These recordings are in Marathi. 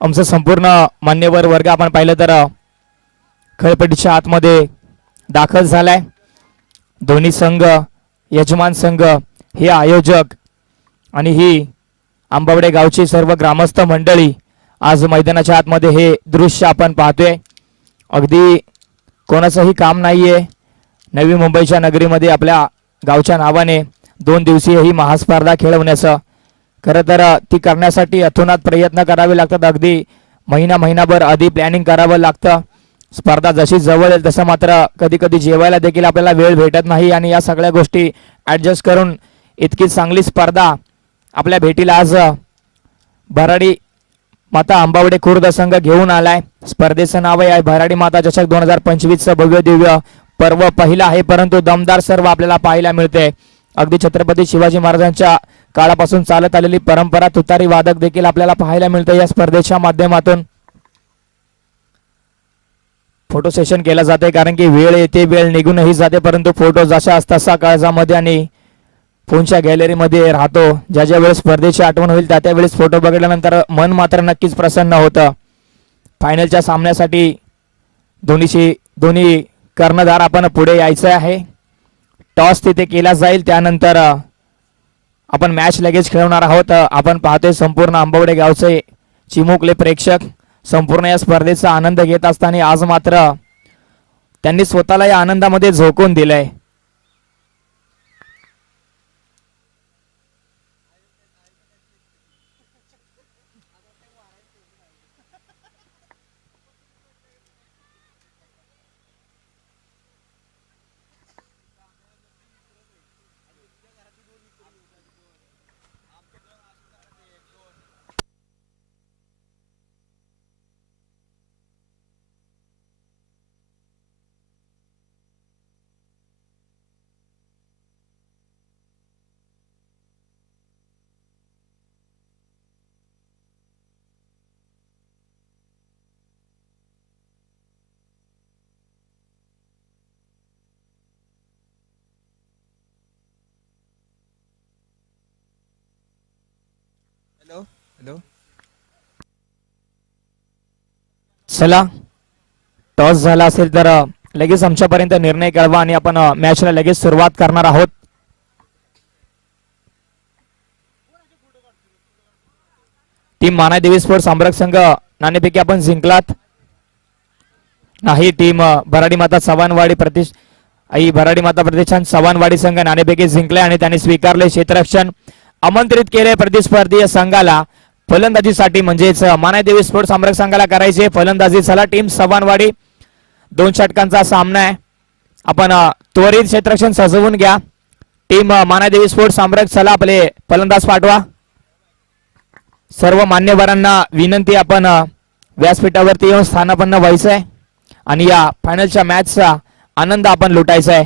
आमचं संपूर्ण मान्यवर वर्ग आपण पाहिलं तर अ, खेळपट्टीच्या आतमध्ये दाखल झालाय. दोन्ही संघ यजमान संघ हे आयोजक आणि ही आंबावडे गावची सर्व ग्रामस्थ मंडळी आज मैदानाच्या आतमध्ये हे दृश्य आपण पाहतोय. अगदी कोणाचंही काम नाहीये. नवी मुंबईच्या नगरीमध्ये आपल्या गावच्या नावाने दोन दिवसीय ही महास्पर्धा खेळवण्याचं खरं तर ती करण्यासाठी अथोनात प्रयत्न करावे लागतात. अगदी महिना महिनाभर आधी प्लॅनिंग करावं लागतं. स्पर्धा जशी जवळ येईल तसं मात्र कधी कधी जेवायला देखील आपल्याला वेळ भेटत नाही आणि या सगळ्या गोष्टी ॲडजस्ट करून इतकी चांगली स्पर्धा आपल्या भेटीला आज भराडी माता अंबावडे खुर्द संघ घेऊन आलाय. स्पर्धेचं नाव आहे भराडी माता चषक दोन हजार पंचवीसचं भव्य दिव्य पर्व. पहिला आहे परंतु दमदार सर्व आपल्याला पाहायला मिळते. अगदी छत्रपती शिवाजी महाराजांच्या काळापासून चालत आलेली परंपरा तुतारी वादक देखील आपल्याला पाहायला मिळते या स्पर्धेच्या माध्यमातून. फोटो सेशन केलं जाते कारण की वेळ येते वेळ निघूनही जाते परंतु फोटो जशा असतात तसा काळजामध्ये आणि फोनच्या गॅलरीमध्ये राहतो. ज्या ज्या वेळेस स्पर्धेची आठवण होईल त्या त्यावेळेस फोटो बघितल्यानंतर मन मात्र नक्कीच प्रसन्न होतं. फायनलच्या सामन्यासाठी दोन्हीशी दोन्ही कर्णधार आपण पुढे यायचं आहे. टॉस तिथे केला जाईल त्यानंतर आपण मॅच लगेच खेळवणार आहोत. आपण पाहतोय संपूर्ण आंबवडे गावचे चिमुकले प्रेक्षक संपूर्ण या स्पर्धेचा आनंद घेत असताना आज मात्र त्यांनी स्वतःला या आनंदामध्ये झोकून दिलंय. हॅलो. चला. टॉस झाला असेल तर लगेच आमच्यापर्यंत निर्णय कळवा आणि आपण मॅच मॅचला लगेच सुरुवात करणार आहोत. टीम मानादेवी स्पोर्ट साम्राज्य संघ नाणेपैकी आपण जिंकलात. नाही टीम भराडी माता चव्हाणवाडी प्रतिष्ठ आई भराडी माता प्रतिष्ठान चव्हाणवाडी संघ नाणेपैकी जिंकले आणि त्यांनी स्वीकारले क्षेत्ररक्षण. आमंत्रित केले प्रतिस्पर्धीय संघाला. फलंदाजीसाठी म्हणजेच मानादेवी स्पोर्ट साम्राज्य संघाला करायचे. फलंदाजी झाला टीम चव्हाणवाडी दोन षटकांचा सामना आहे. आपण त्वरित क्षेत्रक्षण सजवून घ्या. टीम मानादेवी स्पोर्ट साम्राज्य चला आपले फलंदाज पाठवा. सर्व मान्यवरांना विनंती आपण व्यासपीठावरती येऊन स्थानापन्न व्हायचं आहे आणि या फायनलच्या मॅचचा आनंद आपण लुटायचा आहे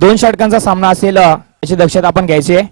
दोन षटकांचा सामना असेल याची दक्षता आपण घ्यायची आहे.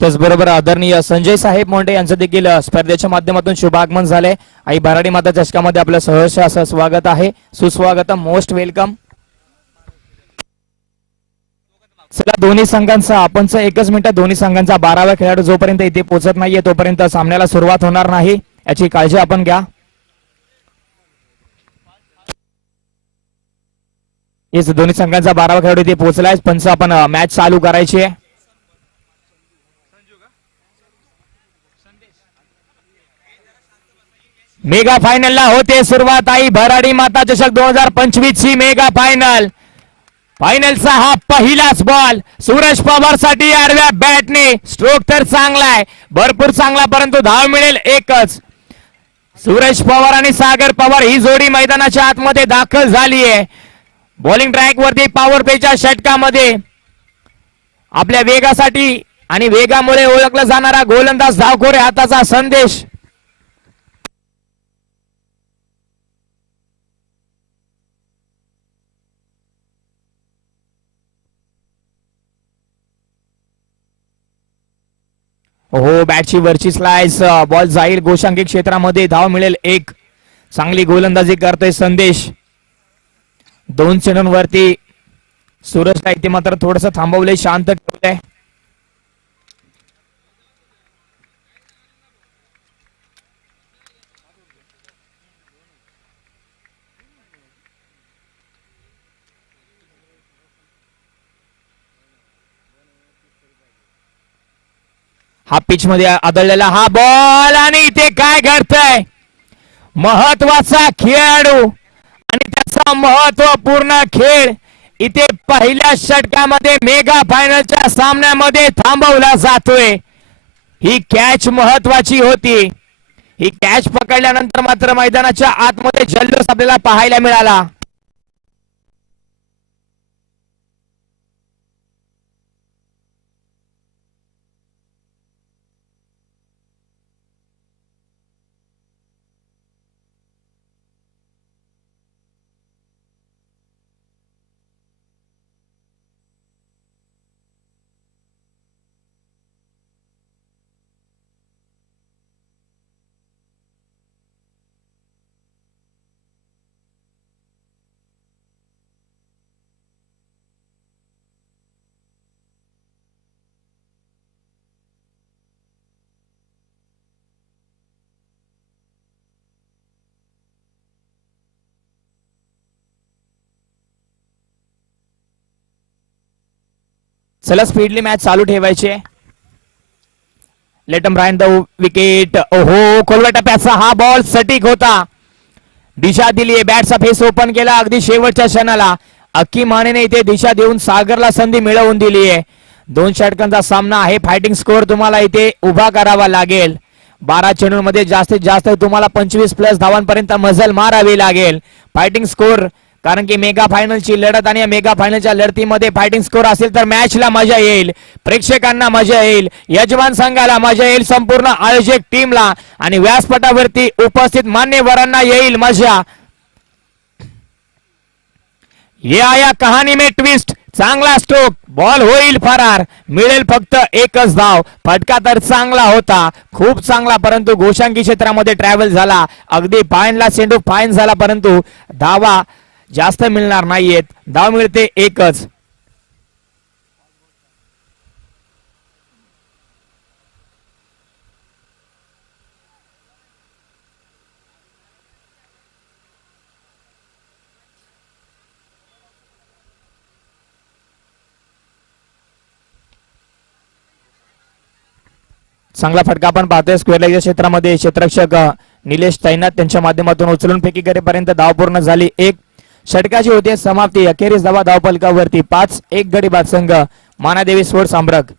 त्याचबरोबर आदरणीय संजय साहेब मोंडे यांचं देखील स्पर्धेच्या माध्यमातून शुभागमन झाले आई भराडी माता चषकामध्ये आपलं सहर्ष असं स्वागत आहे. सुस्वागत मोस्ट वेलकम. चला दोन्ही संघांचा आपणच एकच मिनिट दोन्ही संघांचा बारावा खेळाडू जोपर्यंत इथे पोहोचत नाहीये तोपर्यंत सामन्याला सुरुवात होणार नाही. याची काळजी आपण घ्या. येस दोन्ही संघांचा बारावा खेळाडू इथे पोहोचलाय पंच आपण मॅच चालू करायची आहे. मेगा फायनलला होते सुरुवात आई भराडी माता चषक दोन हजार पंचवीस ची मेगा फायनल. फायनलचा हा पहिलाच बॉल. सूरज पवारसाठी आडव्या बॅटने स्ट्रोक तर चांगलाय भरपूर चांगला परंतु धाव मिळेल एकच. सूरज पवार आणि सागर पवार ही जोडी मैदानाच्या आतमध्ये दाखल झाली आहे बॉलिंग ट्रॅक वरती पॉवर पेच्या षटकामध्ये. आपल्या वेगासाठी आणि वेगामुळे ओळखला जाणारा गोलंदाज धावखोरे हाताचा संदेश. हो बॅटची वरची स्लाइस बॉल जाईल. गोशांकी क्षेत्रामध्ये धाव मिळेल एक. चांगली गोलंदाजी करतोय संदेश. दोन चेंडूंवरती सूरजला इथे मात्र थोडस थांबवलंय. शांत ठेवलंय हा पिच मध्ये आदळलेला हा बॉल आणि इथे काय घडतंय? महत्त्वाचा खेळाडू आणि त्याचा महत्त्वपूर्ण खेळ इथे पहिल्या षटकामध्ये मेगा फायनलच्या सामन्यामध्ये थांबवला जातोय. ही कॅच महत्वाची होती. ही कॅच पकडल्यानंतर मात्र मैदानाच्या आतमध्ये जल्लोष आपल्याला पाहायला मिळाला. चला स्पीडली मॅच चालू ठेवायची. आहे लेटम राईन द विकेट ओहो खोलवा टप्प्याचा हा बॉल सटीक होता. दिशा दिली बॅटचा फेस ओपन केला. अगदी शेवटच्या क्षणाला. अक्की मानेने इथे दिशा देऊन सागरला संधी मिळवून दिली आहे. दोन षटकांचा सामना आहे. फायटिंग स्कोअर तुम्हाला इथे उभा करावा लागेल. बारा चेंडूंमध्ये जास्तीत जास्त तुम्हाला पंचवीस प्लस धावांपर्यंत मजल मारावी लागेल. फायटिंग स्कोअर कारण की मेगा फायनलची लढत आणि या मेगा फायनलच्या लढतीमध्ये फायटिंग स्कोर असेल तर मॅचला मजा येईल. प्रेक्षकांना मजा येईल. यजमान संघाला मजा येईल. संपूर्ण आयोजक टीमला आणि व्यासपटावरती उपस्थित मान्यवरांना येईल मजा. ये आया कहाणी में ट्विस्ट चांगला स्ट्रोक बॉल होईल फरार. मिळेल फक्त एकच धाव. फटका तर चांगला होता. खूप चांगला परंतु गोशांकी क्षेत्रामध्ये ट्रॅव्हल झाला. अगदी फाईनला चेंडू फाईन झाला परंतु धावा. जास्त मिळणार नाहीयेत. धाव मिळते एकच. चांगला फटका आपण पाहतोय. स्क्वेअर लेगच्या क्षेत्रामध्ये क्षेत्ररक्षक निलेश तैनात त्यांच्या माध्यमातून उचलून फेकी करेपर्यंत धाव पूर्ण झाली एक. षटकाची होते समाप्ती. अखेरीस धावा धावपलकावरती पाच एक गडी बाद संघ. मानादेवी सोड सांब्रक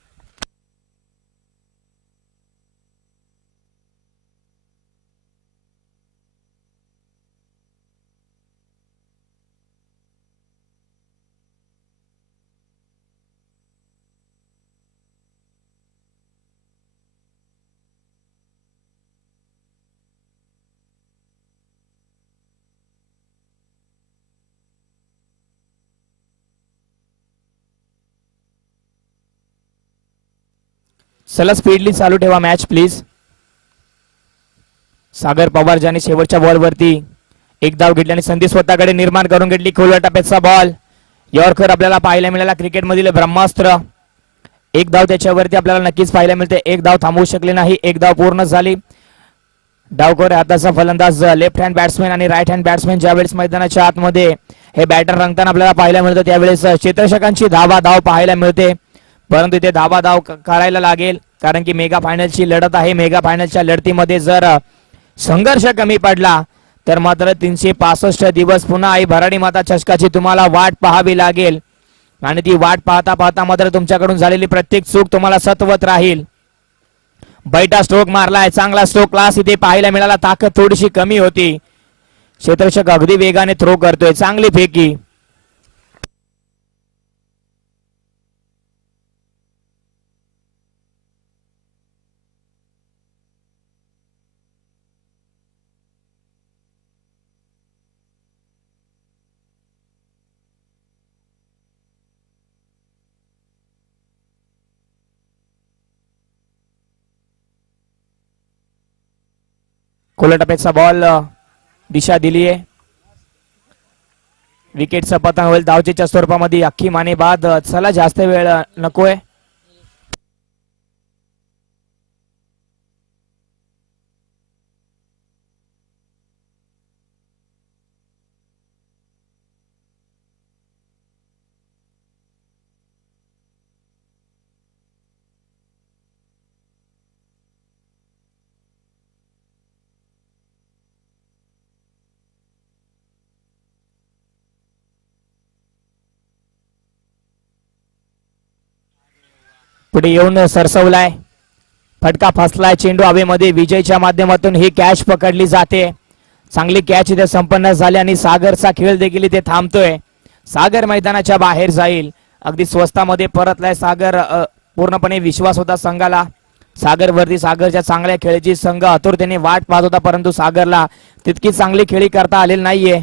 चला स्पीडली चालू ठेवा मॅच प्लीज सागर पवार ज्याने शेवटच्या बॉलवरती एक धाव घेतली आणि संधी स्वतःकडे निर्माण करून घेतली खोलवर टप्प्याचा बॉल यॉर्कर आपल्याला पाहायला मिळाला क्रिकेटमधील ब्रह्मास्त्र. एक धाव त्याच्यावरती आपल्याला नक्कीच पाहायला मिळते. एक धाव थांबवू शकले नाही एक धाव पूर्ण झाली. डावकर हाताचा फलंदाज लेफ्ट हँड बॅट्समॅन आणि राईट हँड बॅट्समॅन ज्यावेळेस मैदानाच्या आतमध्ये हे बॅटर रंगताना आपल्याला पाहायला मिळतं त्यावेळेस क्षेत्रशकांची धावा धाव पाहायला मिळते. परंतु इथे धावा धाव करायला लागेल कारण की मेगा फायनलची लढत आहे. मेगा फायनलच्या लढतीमध्ये जर संघर्ष कमी पडला तर मात्र तीनशे पासष्ट दिवस पुन्हा आई भराडी माता चषकाची तुम्हाला वाट पाहावी लागेल. आणि ती वाट पाहता पाहता मात्र तुमच्याकडून झालेली प्रत्येक चूक तुम्हाला सतवत राहील. बैठा स्ट्रोक मारलाय चांगला स्ट्रोक क्लास इथे पाहायला मिळाला ताकद थोडीशी कमी होती. क्षेत्रक्षक अगदी वेगाने थ्रो करतोय चांगली फेकी. कोलटपेचा बॉल दिशा दिली आहे विकेटचं पतन होईल धावचेच्या स्वरूपामध्ये अख्खी माने बाद चला जास्त वेळ नकोय पुढे येऊन सरसवलाय. फटका फसलाय चेंडू हवेमध्ये. विजयच्या माध्यमातून ही कॅच पकडली जाते. चांगली कॅच इथे संपन्न झाली आणि सागरचा खेळ देखील इथे थांबतोय. सागर मैदानाच्या बाहेर जाईल. अगदी स्वस्तामध्ये परतलाय सागर. पूर्णपणे विश्वास होता संघाला. सागर वरती सागरच्या चांगल्या खेळीची संघ आतुरतेने वाट पाहत होता परंतु सागरला तितकी चांगली खेळी करता आलेली नाहीये.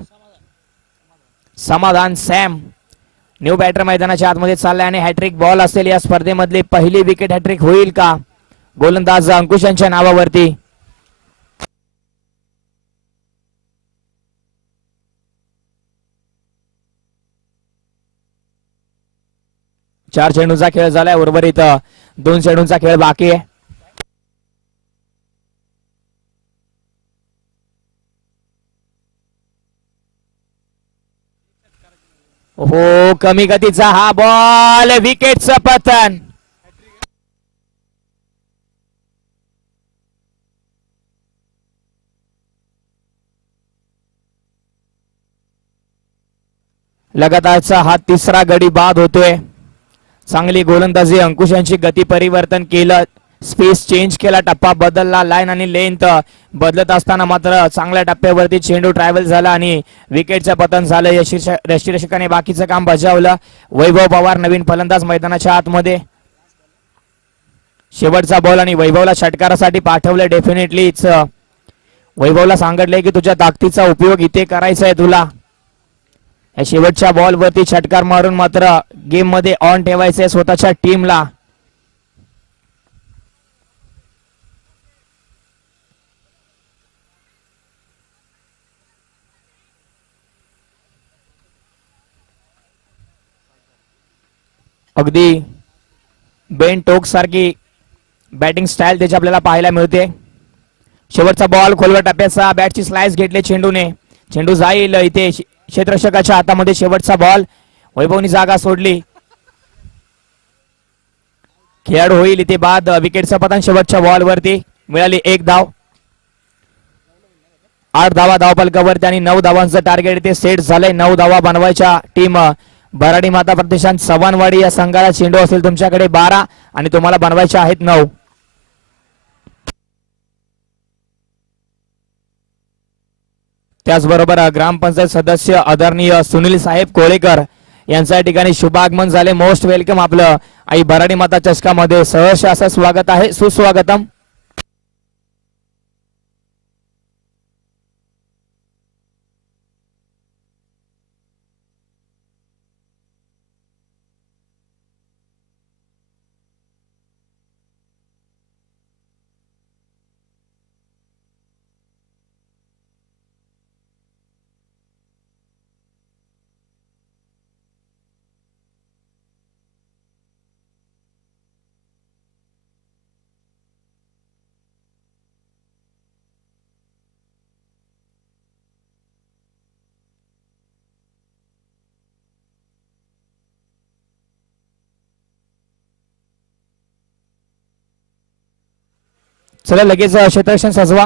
समाधान सॅम. न्यू बॅटर मैदानाच्या आतमध्ये चाललाय आणि हॅट्रिक बॉल असेल या स्पर्धेमधली पहिली विकेट हॅट्रिक होईल का? गोलंदाज अंकुश यांच्या नावावरती. चार चेंडूंचा खेळ झालाय उर्वरित दोन चेंडूंचा खेळ बाकी आहे. हो कमी गतीचा हा बॉल विकेटचं पतन. लगातारचा हा तिसरा गडी बाद होतोय. चांगली गोलंदाजी अंकुश यांची गती परिवर्तन केलं. स्पेस चेंज केला टप्पा बदलला लाईन आणि लेंथ बदलत असताना मात्र चांगल्या टप्प्यावरती चेंडू ट्रॅव्हल झाला आणि विकेटचं पतन झालं. यशिर्ष- यष्टीरक्षकाने बाकीचं काम बजावलं. वैभव पवार नवीन फलंदाज मैदानाच्या आतमध्ये. शेवटचा बॉल आणि वैभवला षटकारासाठी पाठवलं डेफिनेटलीच uh, वैभवला सांगितलंय की तुझ्या ताकदीचा उपयोग इथे करायचा आहे तुला. या शेवटच्या बॉलवरती षटकार मारून मात्र गेममध्ये ऑन ठेवायचंय स्वतःच्या टीमला अगदी बेन टोक सारखी बॅटिंग स्टाईल त्याची आपल्याला पाहायला मिळते. शेवटचा बॉल खोलवर टप्प्याचा बॅटची स्लाइस घेतले चेंडूने. चेंडू जाईल इथे शे- क्षेत्ररक्षकाच्या हातामध्ये शेवटचा बॉल वैभवनी जागा सोडली. खेळाडू होईल इथे बाद विकेटचं पतन शेवटच्या बॉल वरती. मिळाली एक धाव. आठ धावा धावपलकावरती आणि नऊ धावांचं टार्गेट इथे सेट झालंय. नऊ धावा बनवायच्या टीम बराडी माता प्रतिष्ठान सवानवाडी या संघाला चेंडू असेल तुमच्याकडे बारा आणि तुम्हाला बनवायचे आहेत नऊ. त्याचबरोबर ग्रामपंचायत सदस्य आदरणीय सुनील साहेब कोळेकर यांच्या या ठिकाणी शुभागमन झाले. मोस्ट वेलकम आपलं. आई बराडी माता चषकामध्ये सहर्ष असं स्वागत आहे. सुस्वागतम. चला लगेच क्षेत्ररक्षण सजवा.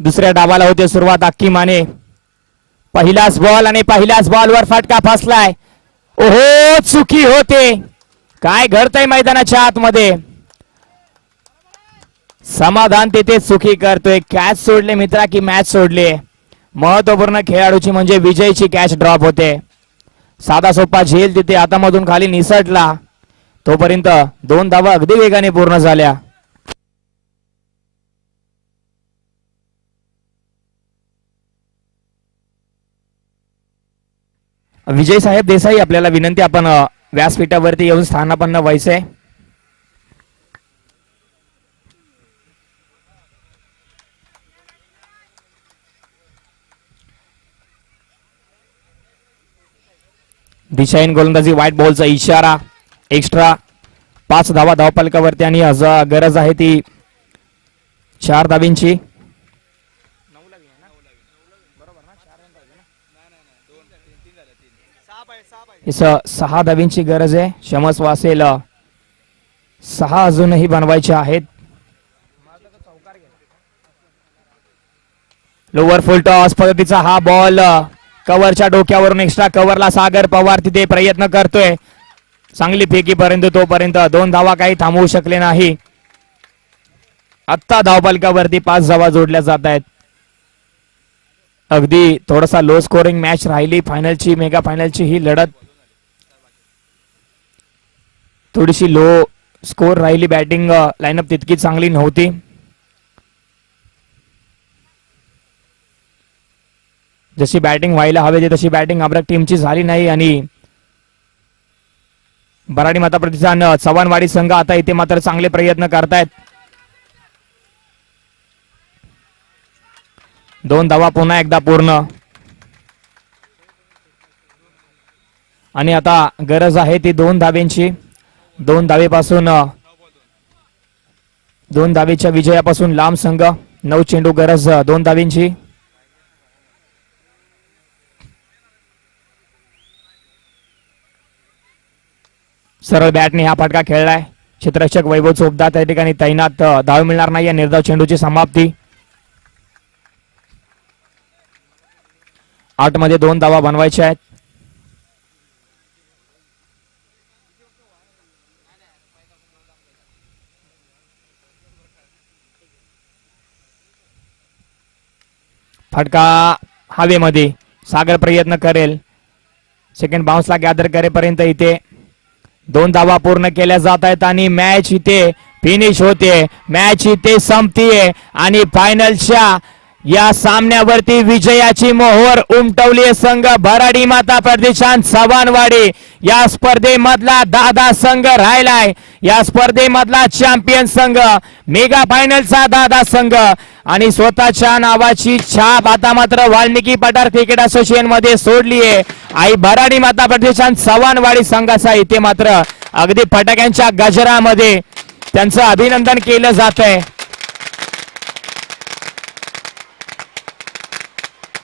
दुसऱ्या डावाला होते सुरुवात अक्की माने. पहिलाच बॉल आणि पहिल्याच बॉलवर फटका फसलाय. ओहो चुकी होते. काय घडतंय मैदानाच्या आतमध्ये? समाधान तिथे चुकी करतोय. कॅच सोडले मित्रा की मॅच सोडले. महत्त्वपूर्ण खेळाडूची म्हणजे विजयची कॅच ड्रॉप होते. साधा सोपा झेल तिथे हातामधून खाली निसटला. तोपर्यंत दोन धावा अगदी वेगाने पूर्ण झाल्या. विजय साहेब देसाई आपल्याला विनंती आपण व्यासपीठावरती येऊन स्थानापन्न व्हायचंय. दिशाहीन गोलंदाजी व्हाईट बॉलचा इशारा एक्स्ट्रा पाच धावा धावपालकावरती आणि गरज आहे ती चार धावींची. इथं सहा धावींची गरज आहे. शमस वासेल सहा अजूनही बनवायचे आहेत. लोवर फुल टॉस पद्धतीचा हा बॉल कव्हरच्या डोक्यावरून एक्स्ट्रा कव्हरला सागर पवार तिथे प्रयत्न करतोय. चांगली फेकी पर्यंत तोपर्यंत दोन धावा काही थांबवू शकले नाही. आत्ता धावपालकावरती पाच धावा जोडल्या जात आहेत. अगदी थोडासा लो स्कोरिंग मॅच राहिली. फायनलची मेगा फायनलची ही लढत. थोडीशी लो स्कोर राहिली बॅटिंग लाईनअप तितकी चांगली नव्हती. जशी बॅटिंग व्हायला हवी तशी बॅटिंग अब्रक टीमची झाली नाही आणि बराडी माता प्रतिष्ठान चव्हाणवाडी संघ आता इथे मात्र चांगले प्रयत्न करतायत. दोन धावा पुन्हा एकदा पूर्ण. आणि आता गरज आहे ती दोन धाब्यांची दोन धावेपासून दोन धावेच्या विजयापासून लांब संघ नऊ चेंडू गरज दोन धावेंची. सरळ बॅटने हा फटका खेळलाय. क्षेत्ररक्षक वैभव चोपदा त्या ठिकाणी तैनात धाव मिळणार नाही या निर्धाव चेंडूची समाप्ती. आठमध्ये दोन धावा बनवायच्या आहेत. फटका हवेमध्ये. सागर प्रयत्न करेल. सेकंड बाउन्सला गॅदर करेपर्यंत इथे दोन धावा पूर्ण केल्या जात आहेत आणि मॅच इथे फिनिश होते. मॅच इथे संपतीये आणि फायनलच्या या सामन्यावरती विजयाची मोहोर उमटवली संघ. भराडी माता प्रदेशांत चव्हाणवाडी या स्पर्धेमधला दादा संघ राहिलाय. या स्पर्धेमधला चॅम्पियन संघ. मेगा फायनलचा दादा संघ. आणि स्वतःच्या नावाची छाप आता मात्र वाल्मिकी पठार क्रिकेट असोसिएशनमध्ये सोडली आहे. आई भराडी माता प्रदेशांत चव्हाणवाडी संघाचा इथे मात्र अगदी फटाक्यांच्या गजरामध्ये त्यांचं अभिनंदन केलं जात आहे